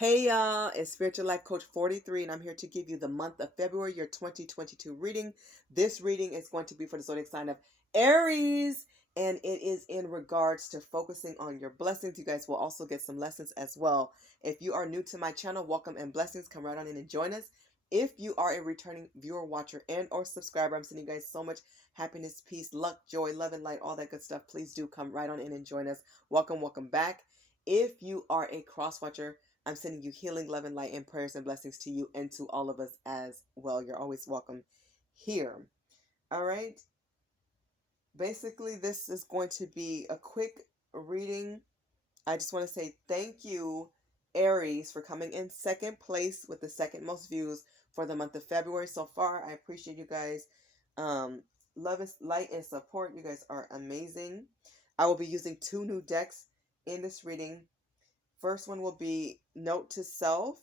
Hey y'all, it's Spiritual Life Coach 43, and I'm here to give you the month of February, your 2022 reading. This reading is going to be for the zodiac sign of Aries, and it is in regards to focusing on your blessings. You guys will also get some lessons as well. If you are new to my channel, welcome and blessings. Come right on in and join us. If you are a returning viewer, watcher, and or subscriber, I'm sending you guys so much happiness, peace, luck, joy, love, and light, all that good stuff. Please do come right on in and join us. Welcome back. If you are a cross watcher, I'm sending you healing, love, and light, and prayers and blessings to you and to all of us as well. You're always welcome here. All right. Basically, this is going to be a quick reading. I just want to say thank you, Aries, for coming in second place with the second most views for the month of February so far. I appreciate you guys. Love is light and support. You guys are amazing. I will be using two new decks in this reading. First one will be Note to Self,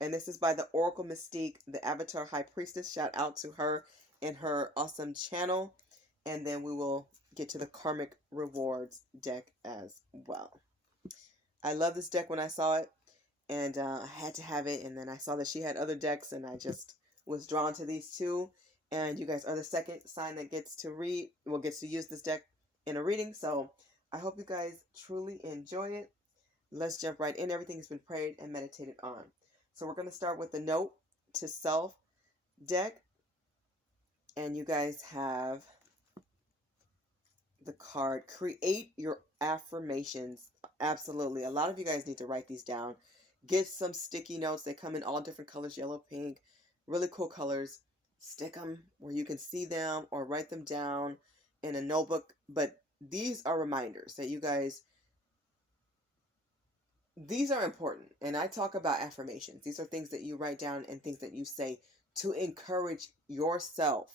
and this is by the Oracle Mystique, the Avatar High Priestess. Shout out to her and her awesome channel. And then we will get to the Karmic Rewards deck as well. I love this deck when I saw it, and I had to have it. And then I saw that she had other decks, and I just was drawn to these two. And you guys are the second sign that gets to gets to use this deck in a reading. So I hope you guys truly enjoy it. Let's jump right in. Everything has been prayed and meditated on. So we're going to start with the Note to Self deck. And you guys have the card, Create Your Affirmations. Absolutely. A lot of you guys need to write these down. Get some sticky notes. They come in all different colors, yellow, pink, really cool colors. Stick them where you can see them or write them down in a notebook. But these are reminders that you guys... These are important, and I talk about affirmations. These are things that you write down and things that you say to encourage yourself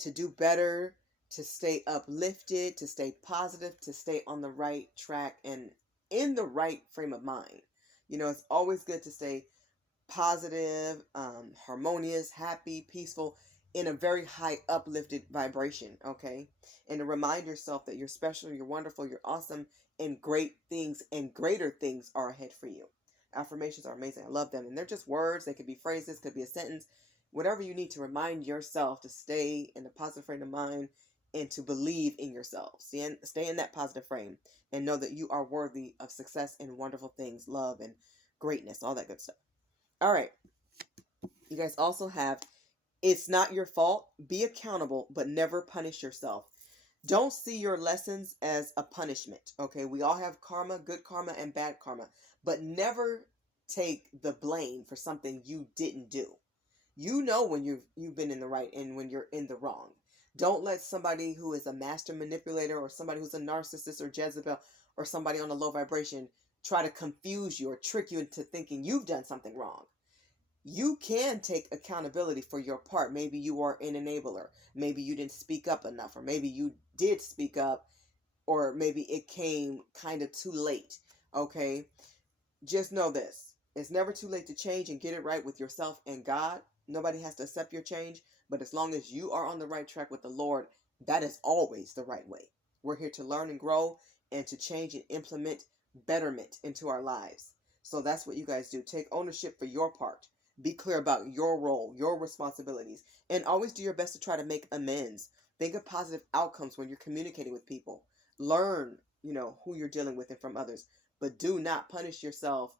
to do better, to stay uplifted, to stay positive, to stay on the right track and in the right frame of mind. You know, it's always good to stay positive, harmonious, happy, peaceful, in a very high uplifted vibration, okay? And to remind yourself that you're special, you're wonderful, you're awesome, and great things and greater things are ahead for you. Affirmations are amazing. I love them. And they're just words. They could be phrases, could be a sentence, whatever you need to remind yourself to stay in a positive frame of mind and to believe in yourself. Stay in that positive frame and know that you are worthy of success and wonderful things, love and greatness, all that good stuff. All right. You guys also have, it's not your fault. Be accountable, but never punish yourself. Don't see your lessons as a punishment. Okay, we all have karma, good karma and bad karma, but never take the blame for something you didn't do. You know when you've been in the right and when you're in the wrong. Don't let somebody who is a master manipulator or somebody who's a narcissist or Jezebel or somebody on a low vibration try to confuse you or trick you into thinking you've done something wrong. You can take accountability for your part. Maybe you are an enabler. Maybe you didn't speak up enough, or maybe you did speak up, or maybe it came kind of too late. Okay? Just know this. It's never too late to change and get it right with yourself and God. Nobody has to accept your change, but as long as you are on the right track with the Lord, that is always the right way. We're here to learn and grow and to change and implement betterment into our lives. So that's what you guys do. Take ownership for your part. Be clear about your role, your responsibilities, and always do your best to try to make amends. Think of positive outcomes when you're communicating with people. Learn, who you're dealing with and from others, but do not punish yourself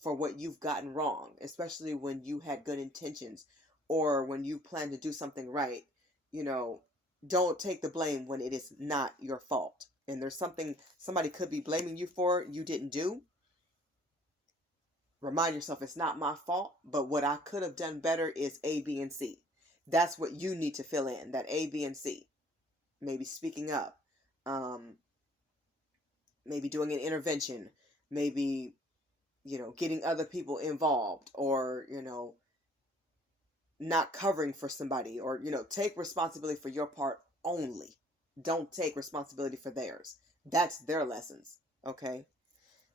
for what you've gotten wrong, especially when you had good intentions or when you plan to do something right. Don't take the blame when it is not your fault. And there's something somebody could be blaming you for you didn't do. Remind yourself, it's not my fault, but what I could have done better is A, B, and C. That's what you need to fill in, that A, B, and C. Maybe speaking up. Maybe doing an intervention. Maybe, getting other people involved. Or, not covering for somebody. Or, take responsibility for your part only. Don't take responsibility for theirs. That's their lessons, okay?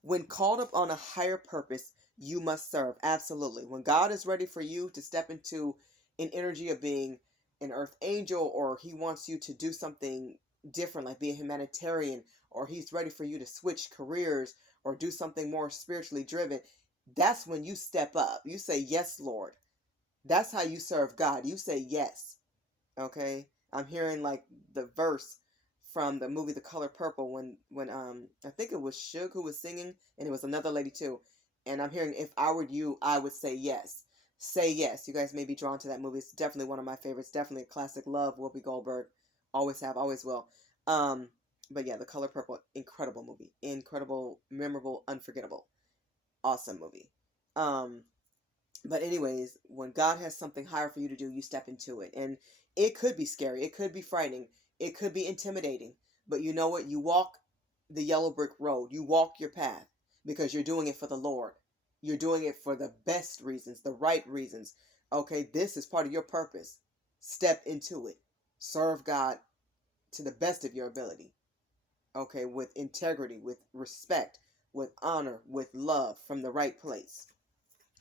When called up on a higher purpose, you must serve. Absolutely. When God is ready for you to step into an energy of being an earth angel, or he wants you to do something different, like be a humanitarian, or he's ready for you to switch careers, or do something more spiritually driven, that's when you step up. You say, yes, Lord. That's how you serve God. You say yes. Okay? I'm hearing like the verse from the movie The Color Purple when I think it was Suge who was singing, and it was another lady too. And I'm hearing, if I were you, I would say yes. Say yes. You guys may be drawn to that movie. It's definitely one of my favorites. Definitely a classic. Love Whoopi Goldberg. Always have, always will. But yeah, The Color Purple, incredible movie. Incredible, memorable, unforgettable. Awesome movie. But anyways, when God has something higher for you to do, you step into it. And it could be scary. It could be frightening. It could be intimidating. But you know what? You walk the yellow brick road. You walk your path because you're doing it for the Lord. You're doing it for the best reasons, the right reasons. Okay, this is part of your purpose. Step into it. Serve God to the best of your ability. Okay, with integrity, with respect, with honor, with love, from the right place.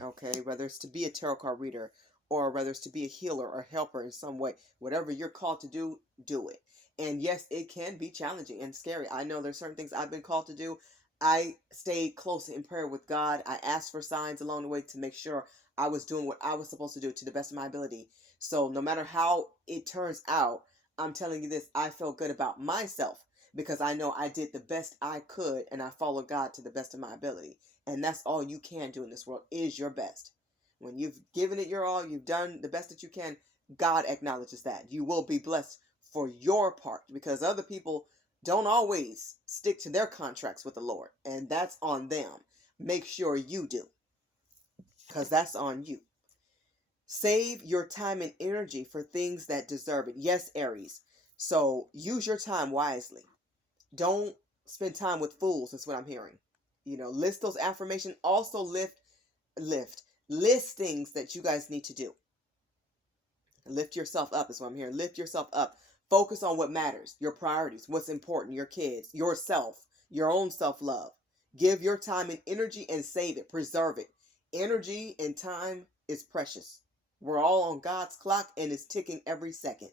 Okay, whether it's to be a tarot card reader, or whether it's to be a healer or helper in some way, whatever you're called to do, do it. And yes, it can be challenging and scary. I know there's certain things I've been called to do. I stayed close in prayer with God. I asked for signs along the way to make sure I was doing what I was supposed to do to the best of my ability. So no matter how it turns out, I'm telling you this, I feel good about myself because I know I did the best I could and I followed God to the best of my ability. And that's all you can do in this world, is your best. When you've given it your all, you've done the best that you can, God acknowledges that. You will be blessed for your part, because other people don't always stick to their contracts with the Lord, and that's on them. Make sure you do, because that's on you. Save your time and energy for things that deserve it. Yes, Aries. So use your time wisely. Don't spend time with fools, is what I'm hearing. List those affirmations. Also list things that you guys need to do. Lift yourself up is what I'm hearing. Lift yourself up. Focus on what matters, your priorities, what's important, your kids, yourself, your own self-love. Give your time and energy and save it. Preserve it. Energy and time is precious. We're all on God's clock and it's ticking every second.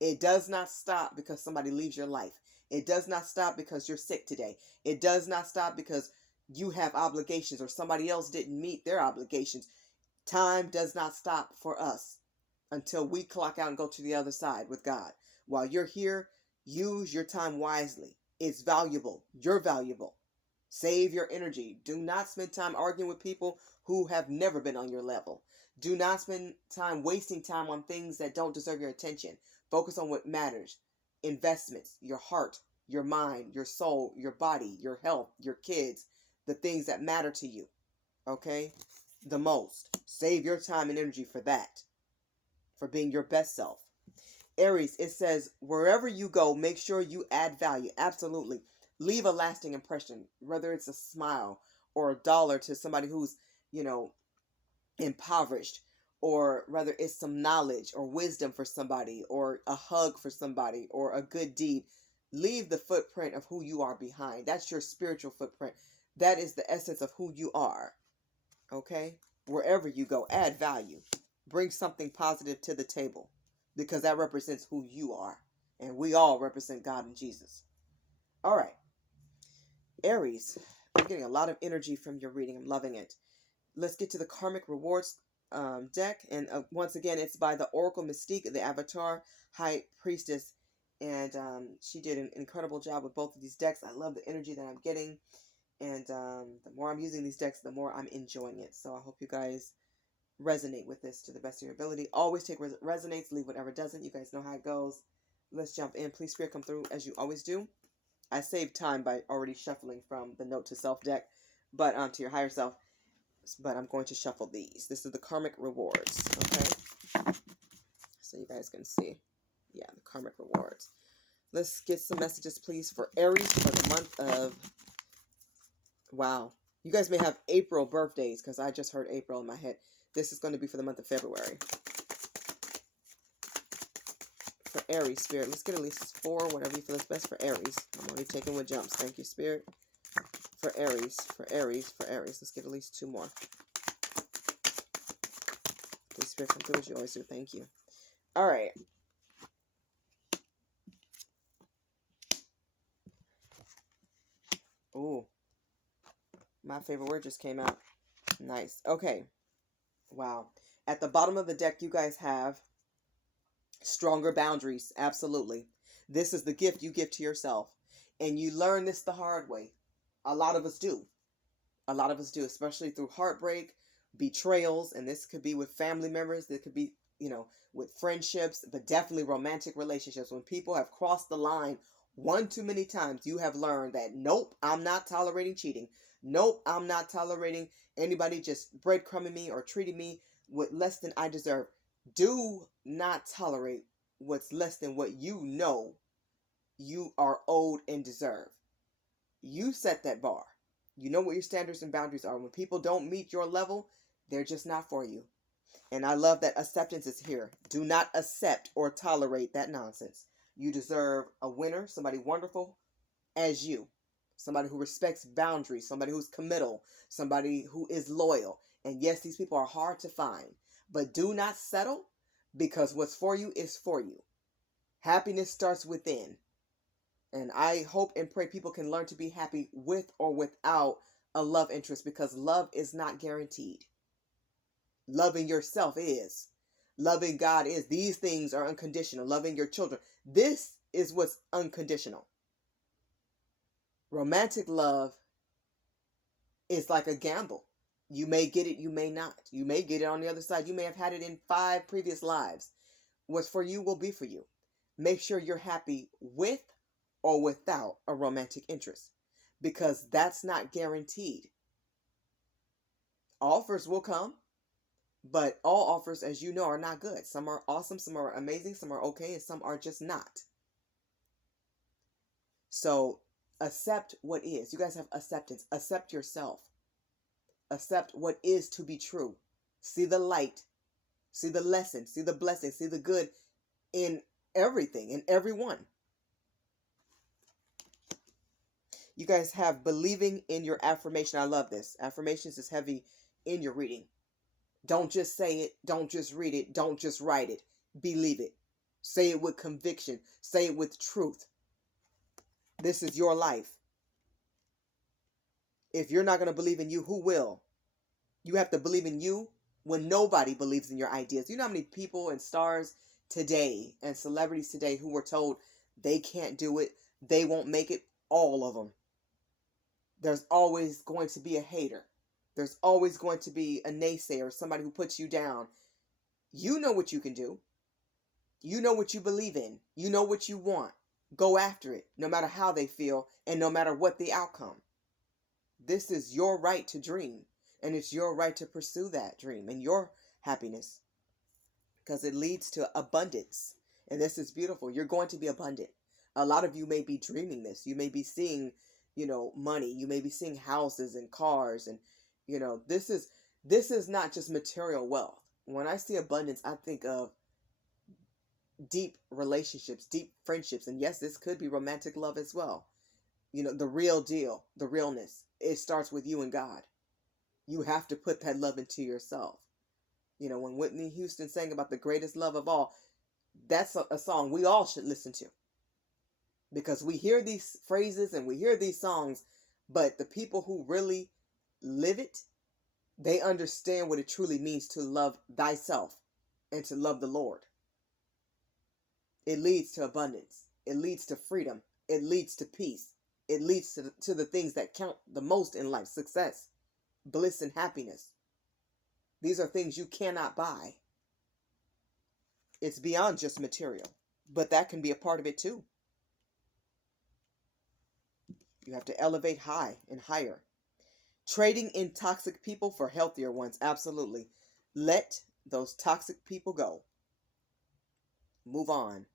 It does not stop because somebody leaves your life. It does not stop because you're sick today. It does not stop because you have obligations or somebody else didn't meet their obligations. Time does not stop for us until we clock out and go to the other side with God. While you're here, use your time wisely. It's valuable. You're valuable. Save your energy. Do not spend time arguing with people who have never been on your level. Do not spend time wasting time on things that don't deserve your attention. Focus on what matters. Investments, your heart, your mind, your soul, your body, your health, your kids, the things that matter to you. Okay? The most. Save your time and energy for that. For being your best self. Aries, it says, wherever you go, make sure you add value. Absolutely. Leave a lasting impression, whether it's a smile or a dollar to somebody who's, impoverished, or whether it's some knowledge or wisdom for somebody, or a hug for somebody, or a good deed. Leave the footprint of who you are behind. That's your spiritual footprint. That is the essence of who you are. Okay? Wherever you go, add value. Bring something positive to the table, because that represents who you are. And we all represent God and Jesus. All right. Aries, I'm getting a lot of energy from your reading. I'm loving it. Let's get to the Karmic Rewards deck. And once again, it's by the Oracle Mystique, the Avatar High Priestess. And she did an incredible job with both of these decks. I love the energy that I'm getting. And the more I'm using these decks, the more I'm enjoying it. So I hope you guys resonate with this to the best of your ability. Always take what resonates, leave whatever doesn't. You guys know how it goes. Let's jump in. Please, Spirit, come through as you always do. I saved time by already shuffling from the Note to Self deck, but to your higher self. But I'm going to shuffle these. This is the Karmic Rewards, okay? So you guys can see. Yeah, the Karmic Rewards. Let's get some messages, please, for Aries for the month of... Wow. You guys may have April birthdays, because I just heard April in my head. This is going to be for the month of February. For Aries, Spirit, let's get at least 4, whatever you feel is best for Aries. I'm already taking with jumps. Thank you, Spirit. For Aries, for Aries, for Aries. Let's get at least 2 more. Please, Spirit, come through as you always do. Thank you. All right. Ooh. My favorite word just came out. Nice. Okay. Wow. At the bottom of the deck, you guys have stronger boundaries. Absolutely. This is the gift you give to yourself. And you learn this the hard way. A lot of us do. A lot of us do, especially through heartbreak, betrayals, and this could be with family members. It could be, with friendships, but definitely romantic relationships. When people have crossed the line one too many times, you have learned that, nope, I'm not tolerating cheating. Nope, I'm not tolerating anybody just breadcrumbing me or treating me with less than I deserve. Do not tolerate what's less than what you know you are owed and deserve. You set that bar. You know what your standards and boundaries are. When people don't meet your level, they're just not for you. And I love that acceptance is here. Do not accept or tolerate that nonsense. You deserve a winner, somebody wonderful as you. Somebody who respects boundaries, somebody who's committal, somebody who is loyal. And yes, these people are hard to find. But do not settle, because what's for you is for you. Happiness starts within. And I hope and pray people can learn to be happy with or without a love interest, because love is not guaranteed. Loving yourself is. Loving God is. These things are unconditional. Loving your children. This is what's unconditional. Romantic love is like a gamble. You may get it, you may not. You may get it on the other side. You may have had it in 5 previous lives. What's for you will be for you. Make sure you're happy with or without a romantic interest, because that's not guaranteed. Offers will come, but all offers, as you know, are not good. Some are awesome, some are amazing, some are okay, and some are just not. So accept what is. You guys have acceptance. Accept yourself. Accept what is to be true. See the light. See the lesson. See the blessing. See the good in everything, in everyone. You guys have believing in your affirmation. I love this. Affirmations is heavy in your reading. Don't just say it. Don't just read it. Don't just write it. Believe it. Say it with conviction. Say it with truth. This is your life. If you're not going to believe in you, who will? You have to believe in you when nobody believes in your ideas. You know how many people and stars today and celebrities today who were told they can't do it, they won't make it? All of them. There's always going to be a hater. There's always going to be a naysayer, somebody who puts you down. You know what you can do. You know what you believe in. You know what you want. Go after it, no matter how they feel and no matter what the outcome. This is your right to dream, and it's your right to pursue that dream and your happiness, because it leads to abundance. And this is beautiful. You're going to be abundant. A lot of you may be dreaming this. You may be seeing, money. You may be seeing houses and cars, and this is not just material wealth. When I see abundance, I think of deep relationships, deep friendships, and yes, this could be romantic love as well. The real deal, the realness. It starts with you and God. You have to put that love into yourself. When Whitney Houston sang about the greatest love of all, that's a song we all should listen to. Because we hear these phrases and we hear these songs, but the people who really live it, they understand what it truly means to love thyself and to love the Lord. It leads to abundance. It leads to freedom. It leads to peace. It leads to the things that count the most in life: success, bliss, and happiness. These are things you cannot buy. It's beyond just material, but that can be a part of it too. You have to elevate high and higher. Trading in toxic people for healthier ones. Absolutely. Let those toxic people go. Move on.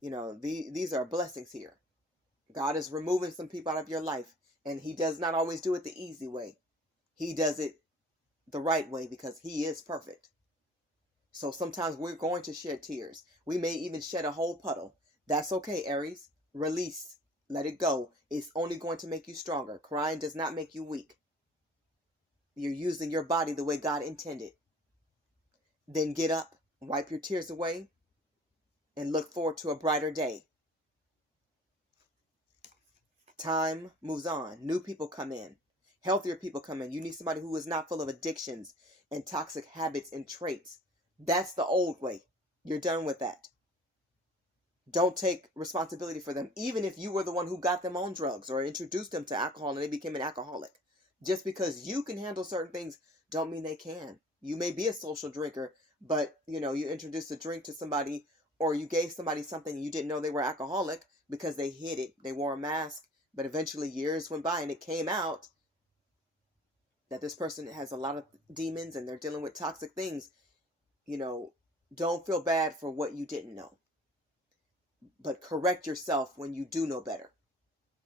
These are blessings here. God is removing some people out of your life, and he does not always do it the easy way. He does it the right way, because he is perfect. So sometimes we're going to shed tears. We may even shed a whole puddle. That's okay, Aries. Release. Let it go. It's only going to make you stronger. Crying does not make you weak. You're using your body the way God intended. Then get up, wipe your tears away, and look forward to a brighter day. Time moves on. New people come in. Healthier people come in. You need somebody who is not full of addictions and toxic habits and traits. That's the old way. You're done with that. Don't take responsibility for them, even if you were the one who got them on drugs or introduced them to alcohol and they became an alcoholic. Just because you can handle certain things don't mean they can. You may be a social drinker, but you introduced a drink to somebody, or you gave somebody something you didn't know they were alcoholic because they hid it. They wore a mask, but eventually years went by and it came out that this person has a lot of demons and they're dealing with toxic things. Don't feel bad for what you didn't know, but correct yourself when you do know better.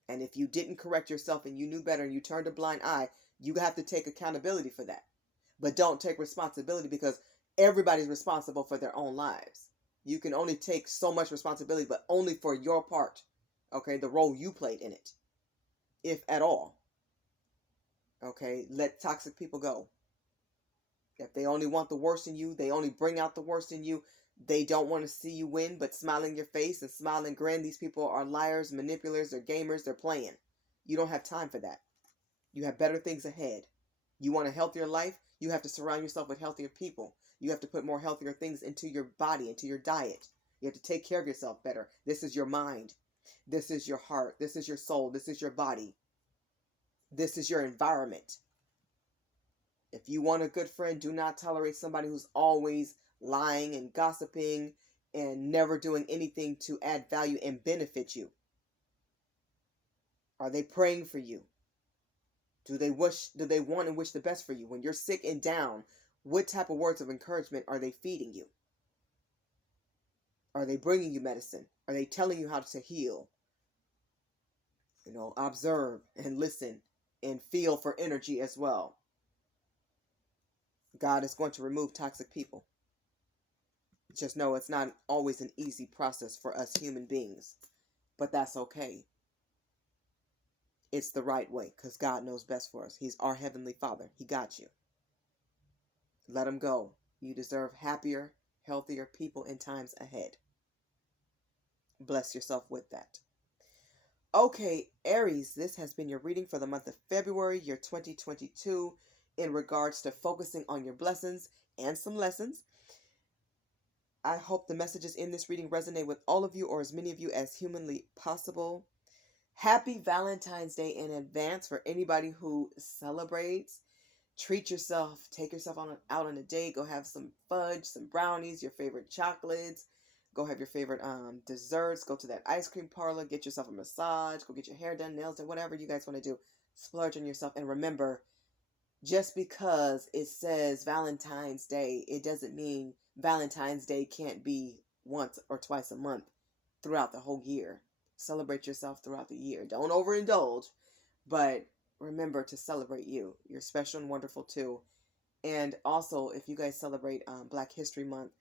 And if you didn't correct yourself and you knew better and you turned a blind eye, you have to take accountability for that. But don't take responsibility, because everybody's responsible for their own lives. You can only take so much responsibility, but only for your part. Okay, the role you played in it, if at all. Okay, let toxic people go. If they only want the worst in you, they only bring out the worst in you. They don't want to see you win, but smile in your face and smile and grin. These people are liars, manipulators, they're gamers, they're playing. You don't have time for that. You have better things ahead. You want a healthier life? You have to surround yourself with healthier people. You have to put more healthier things into your body, into your diet. You have to take care of yourself better. This is your mind. This is your heart. This is your soul. This is your body. This is your environment. If you want a good friend, do not tolerate somebody who's always lying and gossiping and never doing anything to add value and benefit you. Are they praying for you? Do they want and wish the best for you? When you're sick and down, what type of words of encouragement are they feeding you? Are they bringing you medicine? Are they telling you how to heal? Observe and listen and feel for energy as well. God is going to remove toxic people. Just know it's not always an easy process for us human beings, but that's okay. It's the right way, because God knows best for us. He's our Heavenly Father. He got you. Let him go. You deserve happier, healthier people in times ahead. Bless yourself with that. Okay, Aries, this has been your reading for the month of February, year 2022, in regards to focusing on your blessings and some lessons. I hope the messages in this reading resonate with all of you, or as many of you as humanly possible. Happy Valentine's Day in advance for anybody who celebrates. Treat yourself. Take yourself out on a date. Go have some fudge, some brownies, your favorite chocolates. Go have your favorite desserts. Go to that ice cream parlor. Get yourself a massage. Go get your hair done, nails done, whatever you guys want to do. Splurge on yourself. And remember, just because it says Valentine's Day, it doesn't mean Valentine's Day can't be once or twice a month throughout the whole year. Celebrate yourself throughout the year. Don't overindulge, but remember to celebrate you. You're special and wonderful too. And also, if you guys celebrate Black History Month,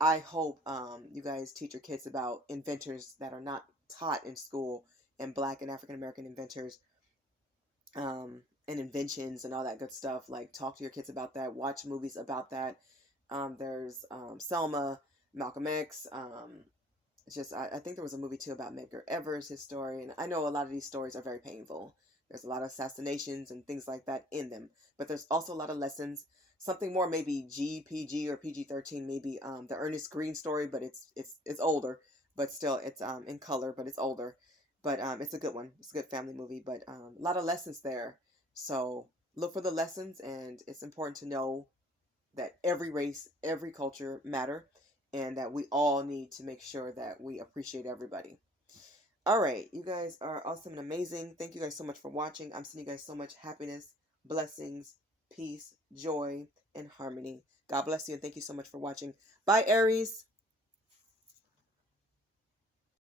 I hope you guys teach your kids about inventors that are not taught in school, and Black and African American inventors and inventions and all that good stuff. Like, talk to your kids about that. Watch movies about that. There's Selma, Malcolm X. I think there was a movie too about Medgar Evers, his story. And I know a lot of these stories are very painful. There's a lot of assassinations and things like that in them. But there's also a lot of lessons. Something more maybe PG or PG-13, maybe the Ernest Green story, but it's older. But still, it's in color, but it's older. But it's a good one. It's a good family movie. But a lot of lessons there. So look for the lessons, and it's important to know that every race, every culture matter, and that we all need to make sure that we appreciate everybody. All right, you guys are awesome and amazing. Thank you guys so much for watching. I'm sending you guys so much happiness, blessings, peace, joy, and harmony. God bless you, and thank you so much for watching. Bye, Aries.